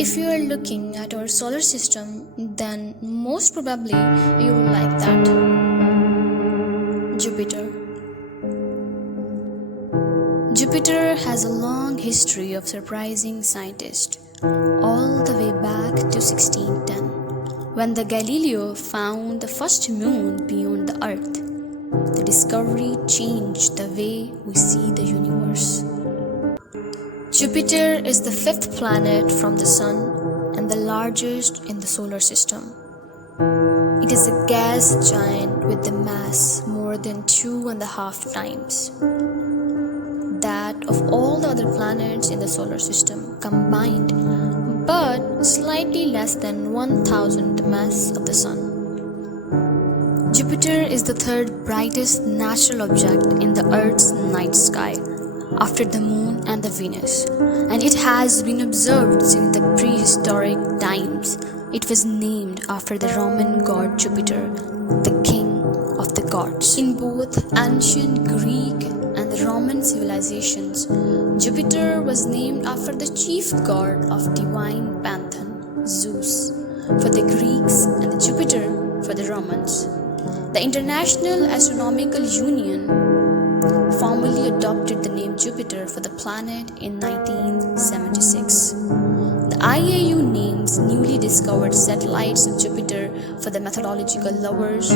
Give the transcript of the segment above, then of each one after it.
If you are looking at our solar system, then most probably you will like that. Jupiter. Jupiter has a long history of surprising scientists, all the way back to 1610, when the Galileo found the first moon beyond the Earth. The discovery changed the way we see the universe. Jupiter is the fifth planet from the Sun and the largest in the solar system. It is a gas giant with a mass more than 2.5 times that of all the other planets in the solar system combined, but slightly less than 1,000 the mass of the Sun. Jupiter is the third brightest natural object in the Earth's night sky, after the Moon and the Venus, and it has been observed since the prehistoric times. It was named after the Roman god Jupiter, the king of the gods. In both ancient Greek and the Roman civilizations, Jupiter was named after the chief god of divine pantheon, Zeus, for the Greeks, and the Jupiter for the Romans. The International Astronomical Union formally adopted the name Jupiter for the planet in 1976. The IAU names newly discovered satellites of Jupiter for the mythological lovers,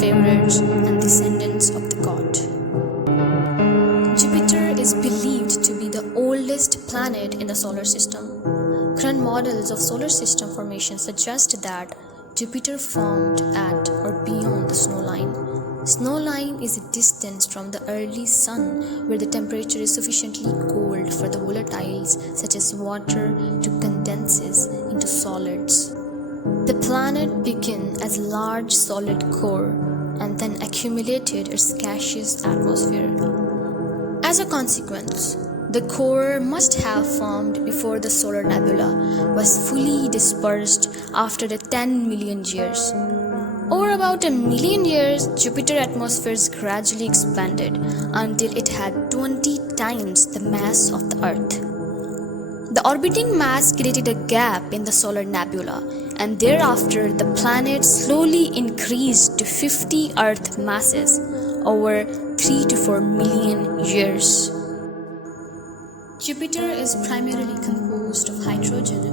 favorites, and descendants of the god. Jupiter is believed to be the oldest planet in the solar system. Current models of solar system formation suggest that Jupiter formed at or beyond the snow line. Snow line is a distance from the early sun where the temperature is sufficiently cold for the volatiles such as water to condense into solids. The planet began as a large solid core and then accumulated its gaseous atmosphere. As a consequence, the core must have formed before the solar nebula was fully dispersed after the 10 million years. Over about 1 million years, Jupiter's atmosphere gradually expanded until it had 20 times the mass of the Earth. The orbiting mass created a gap in the solar nebula, and thereafter the planet slowly increased to 50 Earth masses over 3 to 4 million years. Jupiter is primarily composed of hydrogen,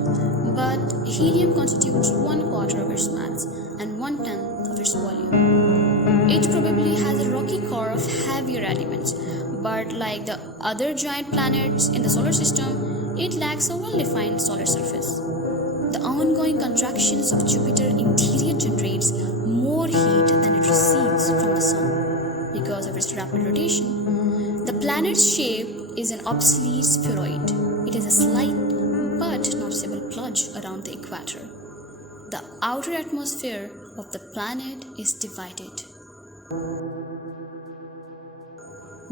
but helium constitutes 1/4 of its mass and 1/10 of its volume. It probably has a rocky core of heavier elements, but like the other giant planets in the solar system, it lacks a well-defined solar surface. The ongoing contractions of Jupiter's interior generates more heat than it receives from the Sun because of its rapid rotation. The planet's shape is an obsolete spheroid. It is a slight but noticeable plunge around the equator. The outer atmosphere of the planet is divided.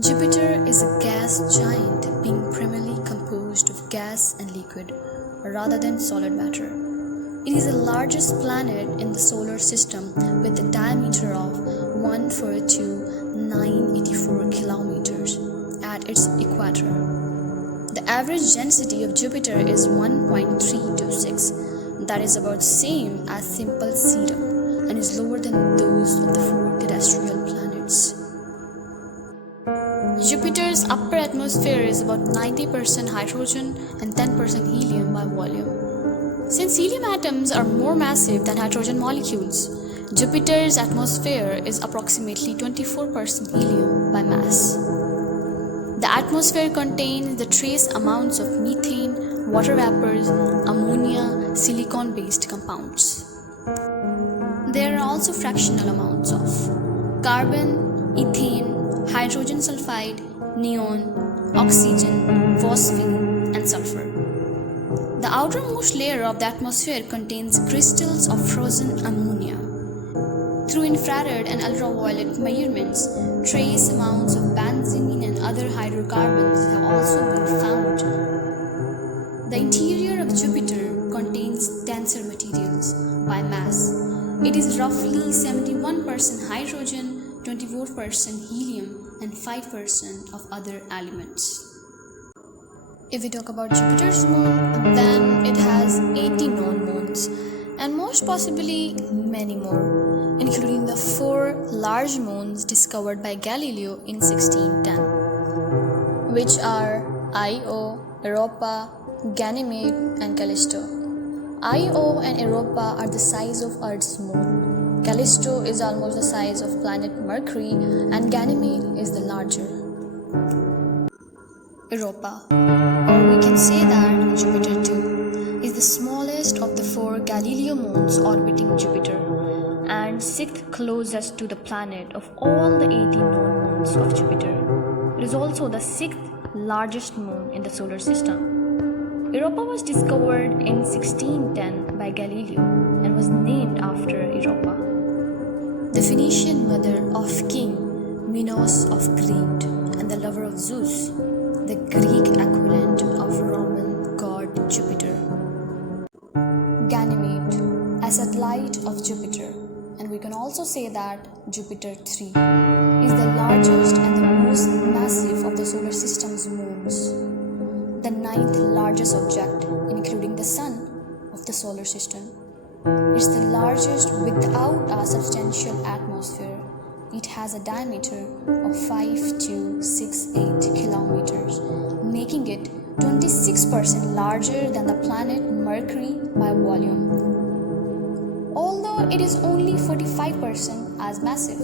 Jupiter is a gas giant being primarily composed of gas and liquid rather than solid matter. It is the largest planet in the solar system with a diameter of 142,984 kilometers at its equator. The average density of Jupiter is 1.326, that is about the same as simple serum and is lower than those of the 4 terrestrial planets. Jupiter's upper atmosphere is about 90% hydrogen and 10% helium by volume. Since helium atoms are more massive than hydrogen molecules, Jupiter's atmosphere is approximately 24% helium by mass. The atmosphere contains the trace amounts of methane, water vapors, ammonia, silicon-based compounds. There are also fractional amounts of carbon, ethane, hydrogen sulfide, neon, oxygen, phosphine, and sulfur. The outermost layer of the atmosphere contains crystals of frozen ammonia. Through infrared and ultraviolet measurements, trace amounts of benzene and other hydrocarbons have also been found. The interior of Jupiter contains denser materials by mass. It is roughly 71% hydrogen, 24% helium, and 5% of other elements. If we talk about Jupiter's moon, then it has 80 known moons, and most possibly many more, including the 4 large moons discovered by Galileo in 1610, which are Io, Europa, Ganymede, and Callisto. Io and Europa are the size of Earth's moon. Callisto is almost the size of planet Mercury, and Ganymede is the larger. Europa, or we can say that Jupiter too, is the smallest of the 4 Galileo moons orbiting Jupiter and 6th closest to the planet of all the 80 known moons of Jupiter. It is also the 6th largest moon in the solar system. Europa was discovered in 1610 by Galileo and was named after Europa, the Phoenician mother of King Minos of Crete and the lover of Zeus, the Greek equivalent of Roman god Jupiter. Ganymede, a satellite of Jupiter, and we can also say that Jupiter 3 is the largest and the most massive of the solar system's moons, the 9th largest object, including the Sun, of the solar system. It's the largest without a substantial atmosphere. It has a diameter of 5268 kilometers, making it 26% larger than the planet Mercury by volume. Although it is only 45% as massive,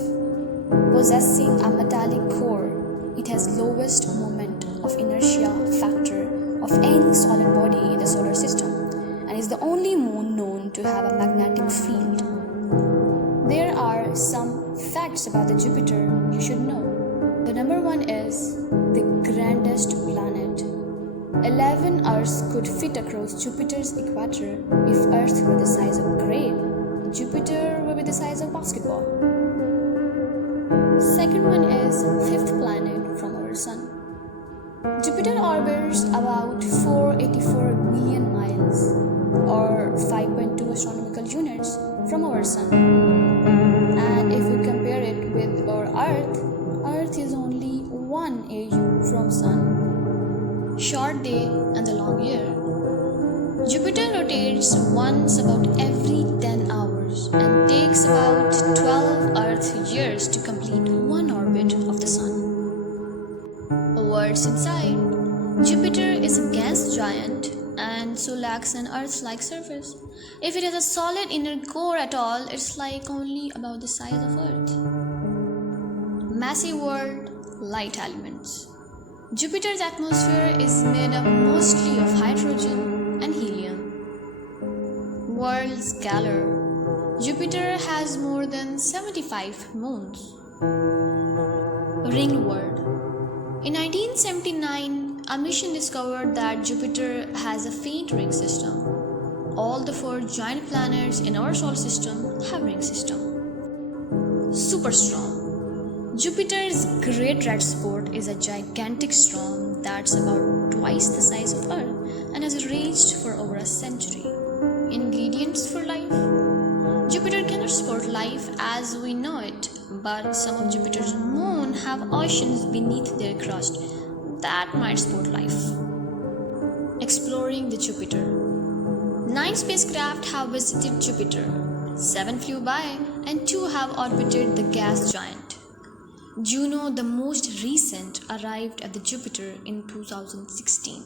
possessing a metallic core, it has lowest moment of inertia factor of any solid body in the solar system and is the only moon known to have a magnetic field. There are some facts about the Jupiter you should know. The number 1 is the grandest planet. 11 Earths could fit across Jupiter's equator. If Earth were the size of a grape, Jupiter will be the size of basketball. Second one is 5th planet from our Sun. Jupiter orbits about 484 million miles or 5.2 astronomical units from our Sun. And if we compare it with our Earth is only 1 AU from Sun. Short day and the long year. Jupiter rotates once about every 10 hours and takes about 12 Earth years to complete one orbit of the Sun. Words inside. Jupiter is a gas giant and so lacks an Earth-like surface. If it has a solid inner core at all, it's like only about the size of Earth. Massive world, light elements. Jupiter's atmosphere is made up mostly of hydrogen and helium. World's galore. Jupiter has more than 75 moons. Ring world. In 1979, a mission discovered that Jupiter has a faint ring system. All the 4 giant planets in our solar system have ring system. Superstorm. Jupiter's Great Red Spot is a gigantic storm that's about twice the size of Earth and has raged for over a century. Ingredients for life. Jupiter cannot support life as we know it, but some of Jupiter's moons have oceans beneath their crust that might support life. Exploring the Jupiter. 9 spacecraft have visited Jupiter, 7 flew by, and 2 have orbited the gas giant. Juno, the most recent, arrived at the Jupiter in 2016.